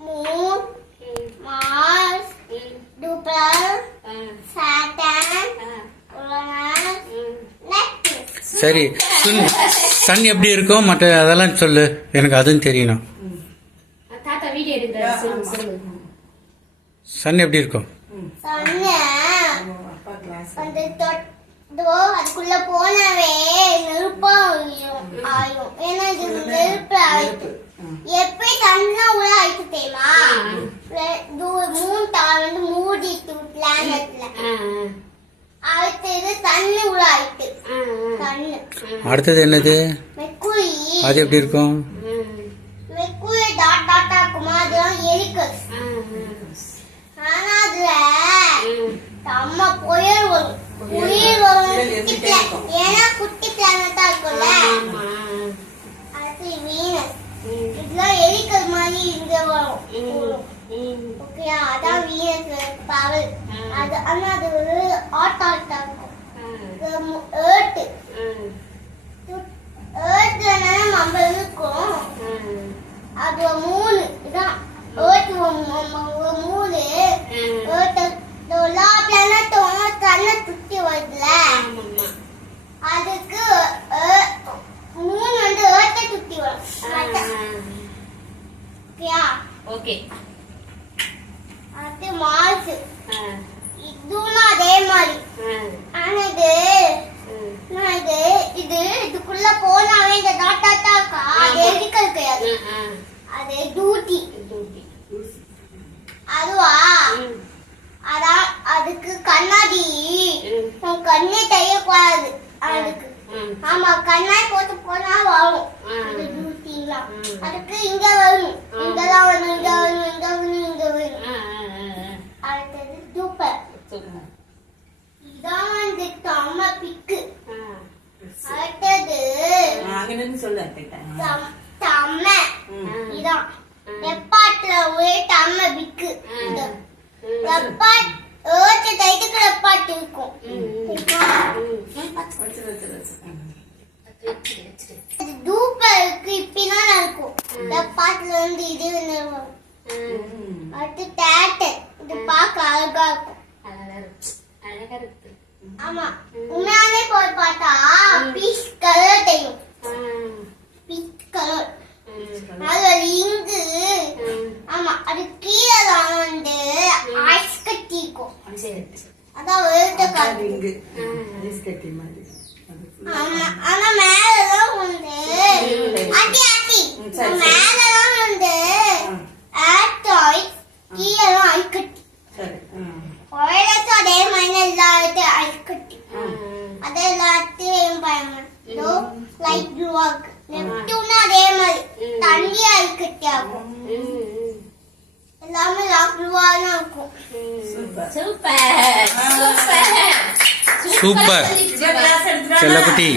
Moon ம் Mars ம் Jupiter ஆ Saturn ஆ உரனஸ் ம் நெப்டியூன் சரி சுன் சன் எப்படி இருக்கும் மற்ற அதெல்லாம் சொல்லு. எனக்கு அதுவும் தெரியணும். தாத்தா வீடியோ எடுக்கிறாரு. சொல்லு சொல்லு சன் எப்படி இருக்கும் சொன்ன அப்பா கிளாஸ். வந்து தொட்டோ அதுக்குள்ள போனவே ஆயிரும். ஆயிரும் ஏன்னா இது நெருப்பு ஆயிட்டு எப்படி தண்ணா உள்ள ஆயிட்டு தெரியுமா? மூணு தாள் வந்து மூடிட்டு பிளானட்ல ஆ அடுத்தது தண்ணி உள்ள தண்ணு. அடுத்தது என்னது? அது எப்படி இருக்கும்? ம் மெக்குரி டாட் டாட்டா இருக்குமா? அதெல்லாம் எலிக்கஸ் ஆ ஆனா அதுல ம் செம்ம புயல் வரும். புயல் வரும் ஏன்னா குட்டி பிளானட்டா இருக்கும்ல ஆமா அது வீனஸ் ம் இதெல்லாம் எலிக்கல் மாதிரி இங்க வரும் ம் ம் ஓகேயா அதான் வீனஸ் பவல். அது ஆனா அது ஒரு ஆட் ஆட்டா இருக்கும். ஏர்ட் நம்ம இருக்கும் அது மூணு இதான். ஏர்ட் மூணு ஏர்ட் எல்லா சுத்தி வருதுல அதுக்கு மூணு வந்து ஏர்ட்டை சுத்தி வரும். ஓகேயா ஓகே அது ஆ. இதுவும் அதே மாதிரி. ஆனா இது நான் இது இது இதுக்குள்ள போனாவே இந்த டாட்டா டாக்கா அது ஆ அது டியூட்டி அதுவா? அதான் அதுக்கு கண்ணாடி. உன் கண்ணே தெரியக்கூடாது அதுக்கு. ஆமா கண்ணாடி போட்டு போனா வரும். அதுக்கு இங்க வரும். இங்கதான் வரும் இங்க வரும். இங்க வரும் இங்க வரும் ஆ ஆ ஆ அடுத்தது சூப்பர் சூப்பர் இதான் வந்து அம்மா பிக்கு ஆ அடுத்தது நின்னு சொல்லு தம்ம. இதான். வெப்பாட்டுல ஒரே தம்ம பிக்கு வெப்பாட் ஏற்ற டைத்துக்கு வெப்பாட்டு இருக்கும். அது தூப்பருக்கு இப்படிதான் இருக்கும். வெப்பாட்டுல இருந்து இது. அடுத்து இது பார்க்க அழகா இருக்கும். அழகா இருக்கு இருக்கு ஆமா. உண்மையாவே போய் பார்த்தா பீச் கலர் தெரியும் பீச் கலர் அது ஒரு இங்கு ஆமா அது கீழே தான் வந்து ஐஸ் கட்டி இருக்கும் சரி அதான் வெளுத்த அது காத்து இங்கு ஐஸ் கட்டி மாதிரி. ஆனா மேலதான் வந்து அட்டி அட்டி ம், சரி, சரி. மேலதான் வந்து ஆட்டாய்ஸ் கீழே தான் ஐஸ் கட்டி. ஒரேச்சும் அதே மாதிரி எல்லாத்தையும் ஐஸ் கட்டி அதே எல்லாத்தையும் பயமா? லைட் ப்ளூவா இருக்கு. நெப்டியூன் அதே மாதிரி. தண்ணி ஐஸ் கட்டி ஆகும். सुपर सुपर सुपर चलो कुटी